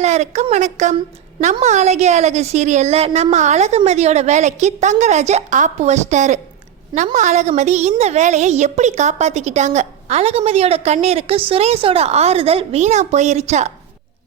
எல்லாருக்கும் வணக்கம். நம்ம அழகே அழகு சீரியலில் நம்ம அழகுமதியோட வேலைக்கு தங்கராஜ் ஆப்பு வச்சிட்டாரு. நம்ம அழகுமதி இந்த வேலையை எப்படி காப்பாற்றிக்கிட்டாங்க? அழகுமதியோட கண்ணீருக்கு சுரேஷோட ஆறுதல் வீணா போயிருச்சா?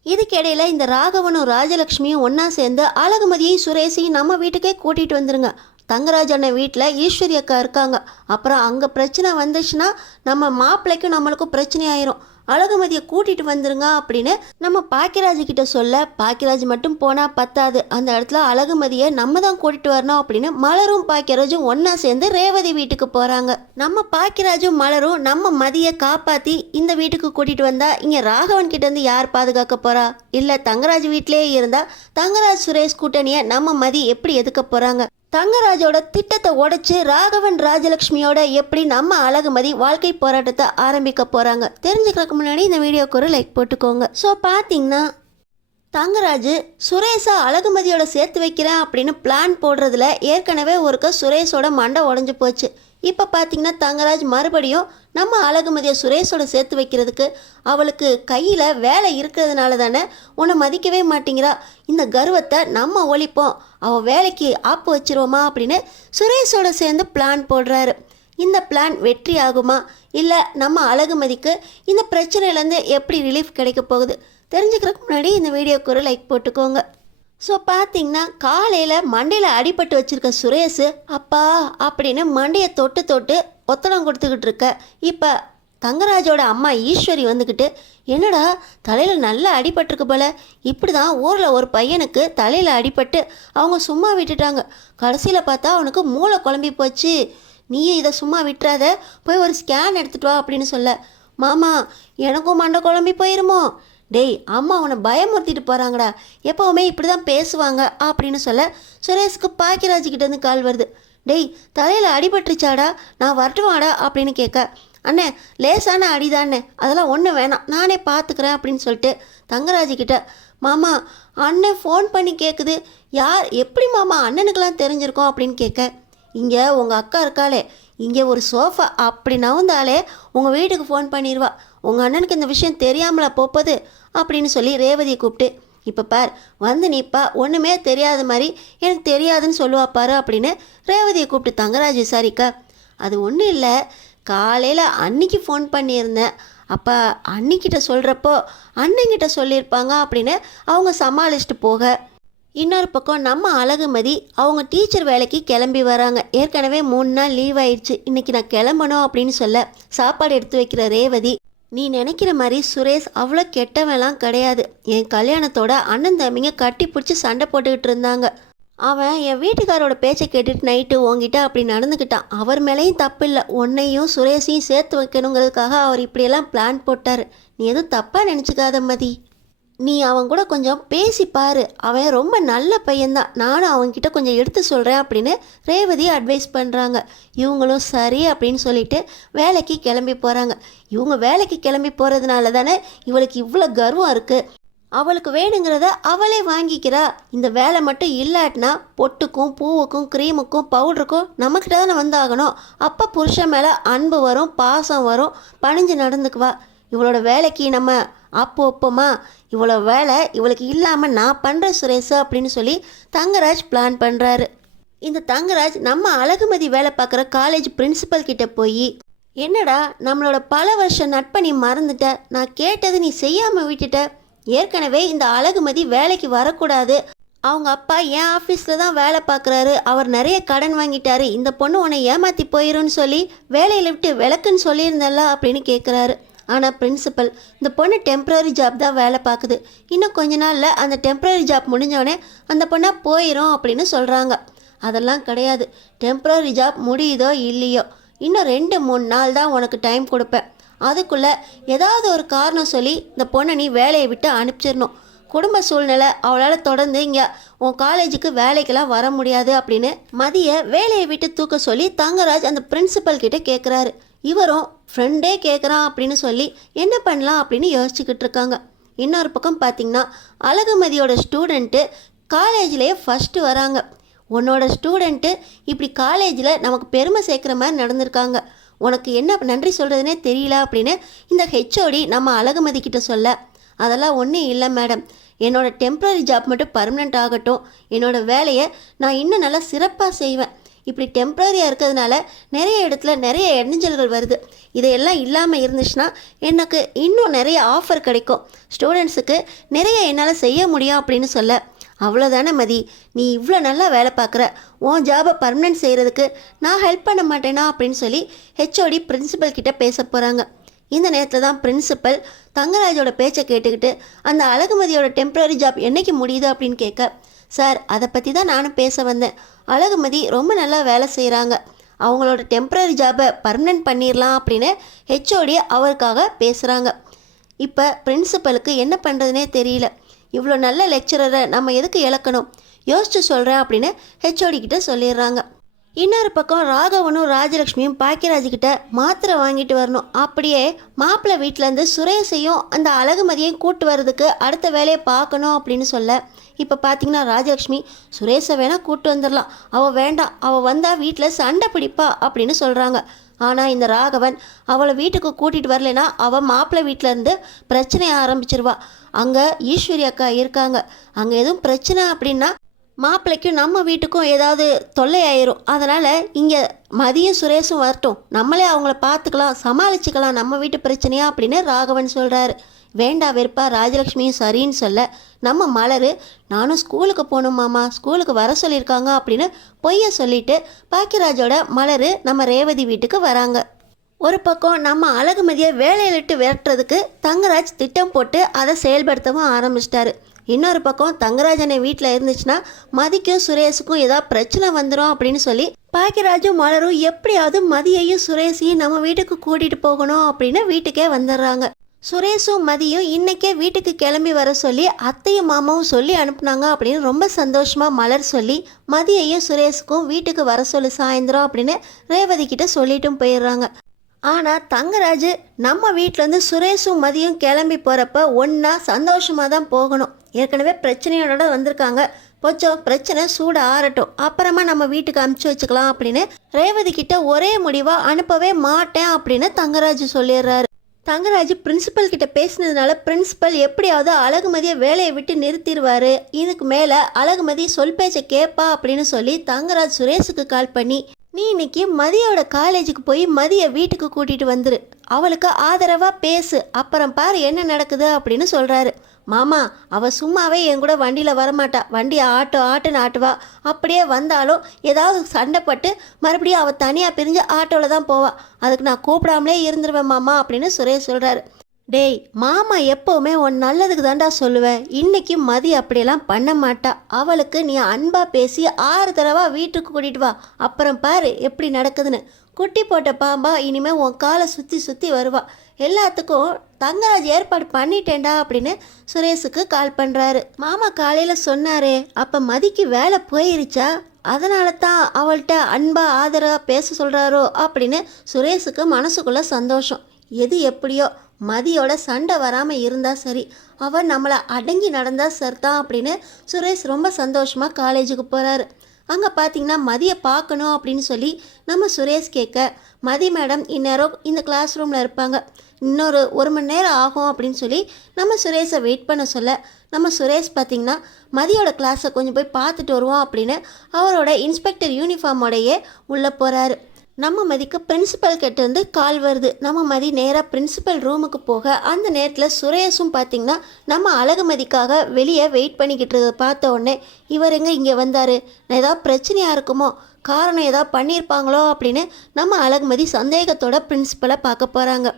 இதுக்கிடையில் இந்த ராகவனும் ராஜலக்ஷ்மியும் ஒன்றா சேர்ந்து அழகுமதியையும் சுரேஷையும் நம்ம வீட்டுக்கே கூட்டிகிட்டு வந்துருங்க. தங்கராஜ் அண்ணன் வீட்டில் ஈஸ்வரி அக்கா இருக்காங்க. அப்புறம் அங்கே பிரச்சனை வந்துச்சுன்னா நம்ம மாப்பிள்ளைக்கும் நம்மளுக்கும் பிரச்சனை ஆயிரும். அழகுமதியை கூட்டிகிட்டு வந்துருங்க அப்படின்னு நம்ம பாக்கியராஜ் கிட்ட சொல்ல, பாக்கியராஜ் மட்டும் போனால் பத்தாது, அந்த இடத்துல அழகுமதியை நம்ம தான் கூட்டிகிட்டு வரணும் அப்படின்னு மலரும் பாக்கியராஜும் ஒன்றா சேர்ந்து ரேவதி வீட்டுக்கு போகிறாங்க. நம்ம பாக்கியராஜும் மலரும் நம்ம மதியை காப்பாற்றி இந்த வீட்டுக்கு கூட்டிகிட்டு வந்தால் இங்கே ராகவன் கிட்டேருந்து யார் பாதுகாக்க போகிறா? இல்லை தங்கராஜ் வீட்டிலே இருந்தால் தங்கராஜ் சுரேஷ் கூட்டணியை நம்ம மதி எப்படி எதுக்க போகிறாங்க? தங்கராஜோட திட்டத்தை உடைச்சு ராகவன் ராஜலக்ஷ்மியோட எப்படி நம்ம அழகுமதி வாழ்க்கை போராட்டத்தை ஆரம்பிக்க போகிறாங்க தெரிஞ்சுக்கிறதுக்கு முன்னாடி இந்த வீடியோக்கு ஒரு லைக் போட்டுக்கோங்க. ஸோ பார்த்தீங்கன்னா தங்கராஜ் சுரேஷை அழகுமதியோட சேர்த்து வைக்கிறேன் அப்படின்னு பிளான் போடுறதுல ஏற்கனவே ஒருக்க சுரேஷோட மண்டை உடஞ்சி போச்சு. இப்போ பார்த்தீங்கன்னா தங்கராஜ் மறுபடியும் நம்ம அழகுமதியை சுரேஷோட சேர்த்து வைக்கிறதுக்கு அவளுக்கு கையில் வேலை இருக்கிறதுனால தானே உன்னை மதிக்கவே மாட்டேங்கிறா, இந்த கர்வத்தை நம்ம ஒழிப்போம், அவள் வேலைக்கு ஆப்பு வச்சிருவோமா அப்படின்னு சுரேஷோட சேர்ந்து பிளான் போடுறாரு. இந்த பிளான் வெற்றி ஆகுமா, இல்லை நம்ம அழகுமதிக்கு இந்த பிரச்சனையிலேருந்து எப்படி ரிலீஃப் கிடைக்க போகுது தெரிஞ்சுக்கிறதுக்கு முன்னாடி இந்த வீடியோக்கு ஒரு லைக் போட்டுக்கோங்க. ஸோ பார்த்தீங்கன்னா காலையில் மண்டையில் அடிபட்டு வச்சுருக்க சுரேஷ் அப்பா அப்படின்னு மண்டையை தொட்டு தொட்டு ஒத்தடம் கொடுத்துக்கிட்டு இருக்க. இப்போ தங்கராஜோட அம்மா ஈஸ்வரி வந்துக்கிட்டு, என்னடா தலையில் நல்லா அடிபட்டிருக்கு போல, இப்படி தான் ஊரில் ஒரு பையனுக்கு தலையில் அடிபட்டு அவங்க சும்மா விட்டுட்டாங்க, கடைசியில் பார்த்தா அவனுக்கு மூளை குழம்பி போச்சு, நீயும் இதை சும்மா விட்டுறாத, போய் ஒரு ஸ்கேன் எடுத்துகிட்டு வா அப்படின்னு சொல்ல, மாமா எனக்கும் மண்டை குழம்பி போயிருமோ, டேய் அம்மா அவனை பயமுறுத்திட்டு போகிறாங்கடா, எப்போவுமே இப்படி தான் பேசுவாங்க அப்படின்னு சொல்ல சுரேஷ்க்கு பாக்கியராஜ்கிட்டேருந்து கால் வருது. டேய் தலையில் அடிபட்டுருச்சாடா, நான் வரட்டுவாடா அப்படின்னு கேட்க, அண்ணே லேசான அடிதானே, அதெல்லாம் ஒன்றும் வேணாம் நானே பார்த்துக்கிறேன் அப்படின்னு சொல்லிட்டு தங்கராஜ்கிட்ட, மாமா அண்ணன் ஃபோன் பண்ணி கேட்குது, யார் எப்படி மாமா அண்ணனுக்கெல்லாம் தெரிஞ்சிருக்கோம் அப்படின்னு கேட்க, இங்கே உங்கள் அக்கா இருக்காளே, இங்கே ஒரு சோஃபா அப்படி நவுந்தாலே உங்கள் வீட்டுக்கு ஃபோன் பண்ணிடுவா, உங்கள் அண்ணனுக்கு இந்த விஷயம் தெரியாமலா போப்பது அப்படின்னு சொல்லி ரேவதியை கூப்பிட்டு, இப்போ பார் வந்து நீப்பா ஒன்றுமே தெரியாத மாதிரி எனக்கு தெரியாதுன்னு சொல்லுவா பாரு அப்படின்னு ரேவதியை கூப்பிட்டு தங்கராஜ் விசாரிக்க, அது ஒன்றும் இல்லை, காலையில் அன்னிக்கு ஃபோன் பண்ணியிருந்தேன், அப்போ அன்னிக்கிட்ட சொல்கிறப்போ அண்ணங்கிட்ட சொல்லியிருப்பாங்க அப்படின்னு அவங்க சமாளிச்சுட்டு போக, இன்னொரு பக்கம் நம்ம அழகுமதி அவங்க டீச்சர் வேலைக்கு கிளம்பி வராங்க. ஏற்கனவே 3 நாள் லீவ் ஆயிடுச்சு, இன்றைக்கி நான் கிளம்பணும் அப்படின்னு சொல்ல சாப்பாடு எடுத்து வைக்கிற ரேவதி, நீ நினைக்கிற மாதிரி சுரேஷ் அவ்வளோ கெட்டவெல்லாம் கிடையாது, என் கல்யாணத்தோட அண்ணன் தம்பிங்க கட்டி பிடிச்சி சண்டை போட்டுக்கிட்டு இருந்தாங்க, அவன் என் வீட்டுக்காரோட பேச்சை கேட்டுட்டு நைட்டு உங்ககிட்ட அப்படி நடந்துக்கிட்டான், அவர் மேலேயும் தப்பு இல்லை, உன்னையும் சுரேஷையும் சேர்த்து வைக்கணுங்கிறதுக்காக அவர் இப்படியெல்லாம் பிளான் போட்டார், நீ எதுவும் தப்பாக நினச்சிக்காத மதி, நீ அவன் கூட கொஞ்சம் பேசிப்பார், அவன் ரொம்ப நல்ல பையன்தான், நானும் அவன்கிட்ட கொஞ்சம் எடுத்து சொல்கிறேன் அப்படின்னு ரேவதி அட்வைஸ் பண்ணுறாங்க. இவங்களும் சரி அப்படின்னு சொல்லிட்டு வேலைக்கு கிளம்பி போகிறாங்க. இவங்க வேலைக்கு கிளம்பி போகிறதுனால தானே இவளுக்கு இவ்வளோ கர்வம் இருக்குது, அவளுக்கு வேணுங்கிறத அவளே வாங்கிக்கிறா, இந்த வேலை மட்டும் இல்லாட்டினா பொட்டுக்கும் பூவுக்கும் க்ரீமுக்கும் பவுடருக்கும் நம்மக்கிட்ட தானே வந்தாகணும், அப்போ புருஷன் மேலே அன்பு வரும், பாசம் வரும், பணிஞ்சு நடந்துக்குவா, இவளோட வேலைக்கு நம்ம அப்போ ஒப்போமா, இவ்வளோ வேலை இவளுக்கு இல்லாமல் நான் பண்ணுறேன் சுரேஷ் அப்படின்னு சொல்லி தங்கராஜ் பிளான் பண்ணுறாரு. இந்த தங்கராஜ் நம்ம அழகுமதி வேலை பார்க்குற காலேஜ் பிரின்சிபல் கிட்ட போய், என்னடா நம்மளோட பல வருஷம் நட்பை நீ மறந்துட்ட, நான் கேட்டது நீ செய்யாமல் விட்டுட்ட, ஏற்கனவே இந்த அழகுமதி வேலைக்கு வரக்கூடாது, அவங்க அப்பா என் ஆஃபீஸில் தான் வேலை பார்க்குறாரு, அவர் நிறைய கடன் வாங்கிட்டாரு, இந்த பொண்ணு உன்னை ஏமாற்றி போயிருன்னு சொல்லி வேலையில் விட்டு விளக்குன்னு சொல்லியிருந்தல்ல அப்படின்னு கேட்குறாரு. ஆனால் பிரின்சிபல், இந்த பொண்ணு டெம்ப்ரரி ஜாப் தான் வேலை பார்க்குது, இன்னும் கொஞ்ச நாளில் அந்த டெம்ப்ரரி ஜாப் முடிஞ்சோடனே அந்த பொண்ணை போயிடும் அப்படின்னு சொல்கிறாங்க. அதெல்லாம் கிடையாது, டெம்ப்ரரி ஜாப் முடியுதோ இல்லையோ இன்னும் 2-3 நாள் தான் உனக்கு டைம் கொடுப்பேன், அதுக்குள்ளே ஏதாவது ஒரு காரணம் சொல்லி இந்த பொண்ணை நீ வேலையை விட்டு அனுப்பிச்சிடணும், குடும்ப சூழ்நிலை அவளால் தொடர்ந்து இங்கே உன் காலேஜுக்கு வேலைக்கெல்லாம் வர முடியாது அப்படின்னு மதியை வேலையை விட்டு தூக்க சொல்லி தங்கராஜ் அந்த பிரின்சிபல் கிட்டே கேட்குறாரு. இவரும் ஃப்ரெண்டே கேட்குறான் அப்படின்னு சொல்லி என்ன பண்ணலாம் அப்படின்னு யோசிச்சுக்கிட்டு இருக்காங்க. இன்னொரு பக்கம் பார்த்திங்கன்னா அழகுமதியோட ஸ்டூடெண்ட்டு காலேஜ்லேயே ஃபஸ்ட்டு வராங்க. உன்னோட ஸ்டூடெண்ட்டு இப்படி காலேஜில் நமக்கு பெருமை சேர்க்குற மாதிரி நடந்திருக்காங்க, உனக்கு என்ன நன்றி சொல்கிறதுனே தெரியல அப்படின்னு இந்த ஹெச்ஓடி நம்ம அழகுமதி கிட்ட சொல்ல, அதெல்லாம் ஒன்றும் இல்லை மேடம், என்னோட டெம்ப்ரரி ஜாப் மட்டும் பர்மனெண்ட் ஆகட்டும், என்னோட வேலையை நான் இன்னும் நல்லா சிறப்பாக செய்வேன். இப்படி டெம்ப்ரரியாக இருக்கிறதுனால நிறைய இடத்துல நிறைய இடைஞ்சல்கள் வருது. இதையெல்லாம் இல்லாமல் இருந்துச்சுன்னா எனக்கு இன்னும் நிறைய ஆஃபர் கிடைக்கும், ஸ்டூடெண்ட்ஸுக்கு நிறைய என்னால் செய்ய முடியும் அப்படின்னு சொல்ல, அவ்வளோதானே மதி, நீ இவ்வளோ நல்லா வேலை பார்க்குற, உன் ஜாபை பர்மனெண்ட் செய்கிறதுக்கு நான் ஹெல்ப் பண்ண மாட்டேனா அப்படின்னு சொல்லி ஹெச்ஓடி பிரின்சிபல் கிட்ட பேச போகிறாங்க. இந்த நேரத்தில் தான் பிரின்சிபல் தங்கராஜோட பேச்சை கேட்டுக்கிட்டு அந்த அழகுமதியோட டெம்ப்ரரி ஜாப் என்னைக்கு முடியுது அப்படின்னு கேட்க, சார் அதை பற்றி தான் நானும் பேச வந்தேன். அழகுமதி ரொம்ப நல்லா வேலை செய்கிறாங்க, அவங்களோட டெம்ப்ரரி ஜாபை பர்மனெண்ட் பண்ணிடலாம் அப்படின்னு ஹெச்ஓடி அவருக்காக பேசுகிறாங்க. இப்போ பிரின்சிபலுக்கு என்ன பண்ணுறதுனே தெரியல. இவ்வளோ நல்ல லெக்சரரை நம்ம எதுக்கு இழக்கணும், யோசிச்சு சொல்கிறேன் அப்படின்னு ஹெச்ஓடி கிட்ட சொல்லிடுறாங்க. இன்னொரு பக்கம் ராகவனும் ராஜலக்ஷ்மியும் பாக்கியராஜ்கிட்ட மாத்திரை வாங்கிட்டு வரணும். அப்படியே மாப்பிள்ளை வீட்டிலேருந்து சுரேஷையும் அந்த அழகுமதியையும் கூட்டு வர்றதுக்கு அடுத்த வேலையை பார்க்கணும் அப்படின்னு சொல்ல, இப்போ பார்த்தீங்கன்னா ராஜலக்ஷ்மி சுரேஷை வேணால் கூட்டு வந்துடலாம், அவள் வேண்டாம், அவள் வந்தால் வீட்டில் சண்டை பிடிப்பா அப்படின்னு சொல்கிறாங்க. ஆனால் இந்த ராகவன் அவளை வீட்டுக்கு கூட்டிகிட்டு வரலைன்னா அவள் மாப்பிள்ளை வீட்டிலேருந்து பிரச்சனையை ஆரம்பிச்சிருவா. அங்கே ஈஸ்வரி அக்கா இருக்காங்க, அங்கே எதுவும் பிரச்சனை அப்படின்னா மாப்பிள்ளைக்கும் நம்ம வீட்டுக்கும் ஏதாவது தொல்லை ஆயிரும். அதனால் இங்கே மதியம் சுரேஷும் வரட்டும், நம்மளே அவங்கள பார்த்துக்கலாம், சமாளிச்சுக்கலாம் நம்ம வீட்டு பிரச்சனையா அப்படின்னு ராகவன் சொல்கிறாரு. வேண்டா வெறுப்பா ராஜலக்ஷ்மியும் சரின்னு சொல்ல, நம்ம மலர் நானும் ஸ்கூலுக்கு போகணும் மாமா, ஸ்கூலுக்கு வர சொல்லியிருக்காங்க அப்படின்னு பொய்ய சொல்லிட்டு பாக்கியராஜோட மலர் நம்ம ரேவதி வீட்டுக்கு வராங்க. ஒரு பக்கம் நம்ம அழகுமதியை வேலையிலிட்டு விரட்டுறதுக்கு தங்கராஜ் திட்டம் போட்டு அதை செயல்படுத்தவும் ஆரம்பிச்சிட்டாரு. இன்னொரு பக்கம் தங்கராஜனை வீட்டில் இருந்துச்சுன்னா மதிக்கும் சுரேஷுக்கும் ஏதாவது பிரச்சனை வந்துடும் அப்படின்னு சொல்லி பாக்கியராஜும் மலரும் எப்படியாவது மதியையும் சுரேஷையும் நம்ம வீட்டுக்கு கூட்டிகிட்டு போகணும் அப்படின்னு வீட்டுக்கே வந்துடுறாங்க. சுரேஷும் மதியும் இன்னைக்கே வீட்டுக்கு கிளம்பி வர சொல்லி அத்தையும் மாமாவும் சொல்லி அனுப்புனாங்க அப்படின்னு ரொம்ப சந்தோஷமாக மலர் சொல்லி மதியையும் சுரேஷுக்கும் வீட்டுக்கு வர சொல்லி சாயந்தரம் அப்படின்னு ரேவதி கிட்ட சொல்லிட்டும் போயிடுறாங்க. ஆனால் தங்கராஜ் நம்ம வீட்டிலேருந்து சுரேஷும் மதியம் கிளம்பி போகிறப்ப ஒன்றா சந்தோஷமாக தான் போகணும். ஏற்கனவே பிரச்சனையோட வந்திருக்காங்க, கொஞ்சம் பிரச்சனை சூட ஆறட்டும், அப்புறமா நம்ம வீட்டுக்கு அனுப்பிச்சி வச்சுக்கலாம் அப்படின்னு ரேவதி கிட்ட ஒரே முடிவாக அனுப்பவே மாட்டேன் அப்படின்னு தங்கராஜ் சொல்லிடுறாரு. தங்கராஜ் பிரின்சிபல் கிட்ட பேசினதுனால பிரின்சிபல் எப்படியாவது அழகுமதியை வேலையை விட்டு நிறுத்திடுவார், இதுக்கு மேலே அழகுமதி சொல் பேச்சை கேட்பா அப்படின்னு சொல்லி தங்கராஜ் சுரேஷுக்கு கால் பண்ணி, நீ இன்னைக்கு மதியோட காலேஜுக்கு போய் மதியை வீட்டுக்கு கூட்டிகிட்டு வந்துரு, அவளுக்கு ஆதரவாக பேசு, அப்புறம் பாரு என்ன நடக்குது அப்படின்னு சொல்கிறாரு. மாமா அவள் சும்மாவே என் கூட வண்டியில் வரமாட்டா, வண்டியை ஆட்டுன்னு ஆட்டுவா, அப்படியே வந்தாலும் ஏதாவது சண்டைப்பட்டு மறுபடியும் அவள் தனியாக பிரிஞ்சு ஆட்டோவில் தான் போவா, அதுக்கு நான் கூப்பிடாமலே இருந்துருவேன் மாமா அப்படின்னு சுரேஷ் சொல்கிறாரு. டேய் மாமா எப்போவுமே உன் நல்லதுக்கு தாண்டா சொல்லுவேன், இன்னைக்கு மதி அப்படியெல்லாம் பண்ண மாட்டா, அவளுக்கு நீ அன்பாக பேசி 6 தடவை வீட்டுக்கு கூட்டிகிட்டு வா, அப்புறம் பாரு எப்படி நடக்குதுன்னு, குட்டி போட்ட பாம்பா இனிமேல் உன் காலை சுற்றி சுற்றி வருவா, எல்லாத்துக்கும் தங்கராஜ் ஏற்பாடு பண்ணிட்டேன்டா அப்படின்னு சுரேஷுக்கு கால் பண்ணுறாரு. மாமா காலையில் சொன்னாரே, அப்போ மதிக்கு வேலை போயிருச்சா, அதனால தான் அவள்கிட்ட அன்பா ஆதரவாக பேச சொல்கிறாரோ அப்படின்னு சுரேஷுக்கு மனசுக்குள்ளே சந்தோஷம். எது எப்படியோ மதியோட சண்டை வராமல் இருந்தால் சரி, அவள் நம்மளை அடங்கி நடந்தால் சரிதான் அப்படின்னு சுரேஷ் ரொம்ப சந்தோஷமாக காலேஜுக்கு போகிறாரு. அங்கே பார்த்தீங்கன்னா மதியை பார்க்கணும் அப்படின்னு சொல்லி நம்ம சுரேஷ் கேட்க, மதி மேடம் இந்நேரம் இந்த கிளாஸ் ரூமில் இருப்பாங்க, இன்னொரு 1 மணி நேரம் ஆகும் அப்படின்னு சொல்லி நம்ம சுரேஷை வெயிட் பண்ண சொல்ல, நம்ம சுரேஷ் பார்த்திங்கன்னா மதியோட கிளாஸை கொஞ்சம் போய் பார்த்துட்டு வருவோம் அப்படின்னு அவரோட இன்ஸ்பெக்டர் யூனிஃபார்மோடையே உள்ளே போகிறாரு. நம்ம மதிக்கு பிரின்சிபல் கிட்ட இருந்து கால் வருது. நம்ம மதி நேராக பிரின்சிபல் ரூமுக்கு போக, அந்த நேரத்தில் சுரேஷும் பார்த்திங்கன்னா நம்ம அழகுமதிக்காக வெளியே வெயிட் பண்ணிக்கிட்டு பார்த்த உடனே, இவர் எங்கே இங்கே வந்தார், ஏதாவது பிரச்சனையாக இருக்குமோ, காரணம் ஏதாவது பண்ணியிருப்பாங்களோ அப்படின்னு நம்ம அழகுமதி சந்தேகத்தோட பிரின்சிபலை பார்க்க போகிறாங்க.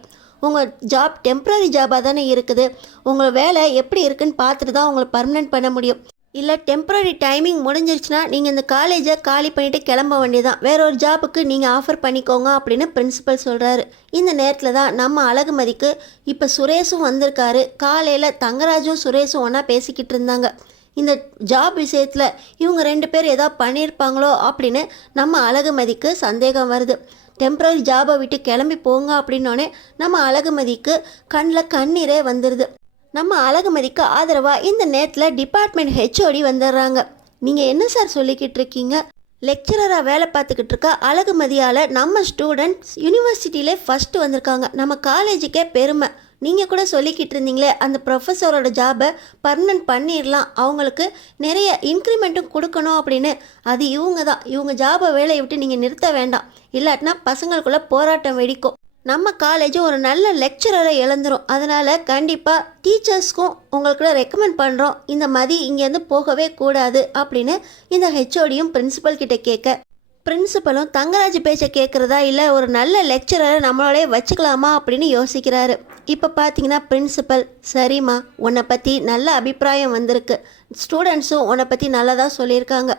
உங்கள் ஜாப் டெம்ப்ரரி ஜாபாக தானே இருக்குது, உங்கள் வேலை எப்படி இருக்குன்னு பார்த்துட்டு தான் உங்களை பர்மனெண்ட் பண்ண முடியும், இல்லை டெம்ப்ரரி டைமிங் முடிஞ்சிருச்சுன்னா நீங்கள் இந்த காலேஜை காலி பண்ணிவிட்டு கிளம்ப வேண்டியதான், வேற ஒரு ஜாபுக்கு நீங்கள் ஆஃபர் பண்ணிக்கோங்க அப்படின்னு பிரின்சிபல் சொல்கிறாரு. இந்த நேரத்தில் தான் நம்ம அழகுமதிக்கு இப்போ சுரேஷும் வந்திருக்காரு. காலையில் தங்கராஜும் சுரேஷும் ஒன்றா பேசிக்கிட்டு இருந்தாங்க. இந்த ஜாப் விஷயத்தில் இவங்க 2 பேர் ஏதாவது பண்ணியிருப்பாங்களோ அப்படின்னு நம்ம அழகுமதிக்கு சந்தேகம் வருது. டெம்ப்ரரி ஜாபை விட்டு கிளம்பி போங்க அப்படின்னோடனே நம்ம அழகுமதிக்கு கண்ணில் கண்ணீரே வந்துடுது. நம்ம அழகுமதிக்கு ஆதரவாக இந்த நேரத்தில் டிபார்ட்மெண்ட் ஹெச்ஓடி வந்துடுறாங்க. நீங்கள் என்ன சார் சொல்லிக்கிட்டு இருக்கீங்க, லெக்சரராக வேலை பார்த்துக்கிட்டு இருக்க அழகுமதியால் நம்ம ஸ்டூடெண்ட்ஸ் யூனிவர்சிட்டியிலே ஃபஸ்ட்டு வந்திருக்காங்க, நம்ம காலேஜுக்கே பெருமை, நீங்கள் கூட சொல்லிக்கிட்டு இருந்தீங்களே அந்த ப்ரொஃபஸரோட ஜாபை பர்மனன்ட் பண்ணிடலாம், அவங்களுக்கு நிறைய இன்க்ரிமெண்ட்டும் கொடுக்கணும் அப்படின்னு. அது இவங்க தான். இவங்க ஜாபை வேலையை விட்டு நீங்கள் நிறுத்த வேண்டாம், இல்லாட்டினா பசங்களுக்குள்ளே போராட்டம் வெடிக்கும். நம்ம காலேஜும் ஒரு நல்ல லெக்சரரை இழந்துரும். அதனால் கண்டிப்பாக டீச்சர்ஸ்க்கும் உங்களுக்கு ரெக்கமெண்ட் பண்ணுறோம், இந்த மாதிரி இங்கேருந்து போகவே கூடாது அப்படின்னு இந்த ஹெச்ஓடியும் பிரின்சிபல் கிட்ட கேட்க, பிரின்சிபலும் தங்கராஜ் பேச்சை கேட்குறதா இல்லை ஒரு நல்ல லெக்சரரை நம்மளோடய வச்சுக்கலாமா அப்படின்னு யோசிக்கிறாரு. இப்போ பார்த்தீங்கன்னா பிரின்சிபல், சரிம்மா உன்னை பற்றி நல்ல அபிப்பிராயம் வந்திருக்கு, ஸ்டூடெண்ட்ஸும் உன்னை பற்றி நல்லதாக சொல்லியிருக்காங்க,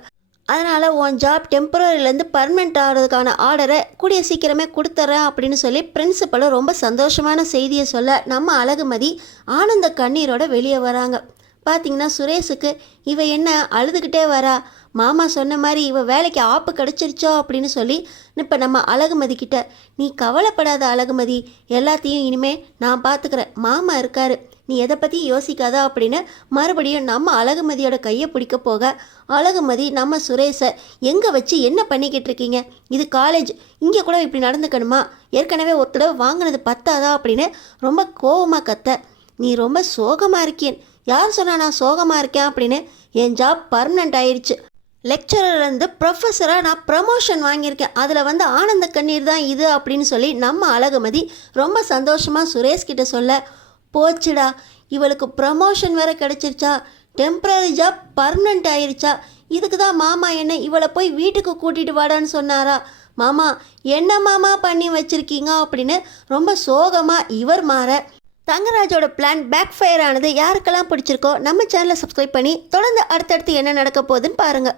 அதனால் உன் ஜாப் டெம்பரரிலேருந்து பர்மனெண்ட் ஆகிறதுக்கான ஆர்டரை கூடிய சீக்கிரமே கொடுத்துட்றேன் அப்படின்னு சொல்லி பிரின்சிபலும் ரொம்ப சந்தோஷமான செய்தியை சொல்ல நம்ம அழகுமதி ஆனந்த கண்ணீரோட வெளியே வராங்க. பார்த்தீங்கன்னா சுரேஷுக்கு இவ என்ன அழுதுகிட்டே வரா, மாமா சொன்ன மாதிரி இவ வேலைக்கு ஆப்பு கிடச்சிருச்சோ அப்படின்னு சொல்லி இப்போ நம்ம அழகுமதி கிட்ட, நீ கவலைப்படாத அழகுமதி, எல்லாத்தையும் இனிமே நான் பார்த்துக்கிறேன், மாமா இருக்காரு, நீ எதை பற்றி யோசிக்காதா அப்படின்னு மறுபடியும் நம்ம அழகுமதியோட கையை பிடிக்க போக, அழகுமதி நம்ம சுரேஷை எங்கே வச்சு என்ன பண்ணிக்கிட்டு இருக்கீங்க, இது காலேஜ், இங்கே கூட இப்படி நடந்துக்கணுமா, ஏற்கனவே ஒரு தடவை வாங்கினது பத்தாதா அப்படின்னு ரொம்ப கோபமாக கத்த, நீ ரொம்ப சோகமாக இருக்கேன், யார் சொன்னா நான் சோகமாக இருக்கேன் அப்படின்னு, என் ஜாப் பர்மனெண்ட் ஆயிடுச்சு, லெக்சரர்லேருந்து ப்ரொஃபஸராக நான் ப்ரமோஷன் வாங்கியிருக்கேன், அதில் ஆனந்த கண்ணீர் தான் இது அப்படின்னு சொல்லி நம்ம அழகுமதி ரொம்ப சந்தோஷமாக சுரேஷ் கிட்ட சொல்ல, போச்சுடா இவளுக்கு ப்ரமோஷன் வேறு கிடச்சிருச்சா, டெம்ப்ரரி ஜாப் பர்மனெண்ட் ஆயிருச்சா, இதுக்கு தான் மாமா என்ன இவளை போய் வீட்டுக்கு கூட்டிகிட்டு வாடான்னு சொன்னாரா, மாமா என்ன மாமா பண்ணி வச்சுருக்கீங்க அப்படின்னு ரொம்ப சோகமாக இவர் மாற, தங்கராஜோட பிளான் பேக் ஃபயர் ஆனது யாருக்கெல்லாம் பிடிச்சிருக்கோ நம்ம சேனலை சப்ஸ்கிரைப் பண்ணி தொடர்ந்து அடுத்தடுத்து என்ன நடக்க போகுதுன்னு பாருங்கள்.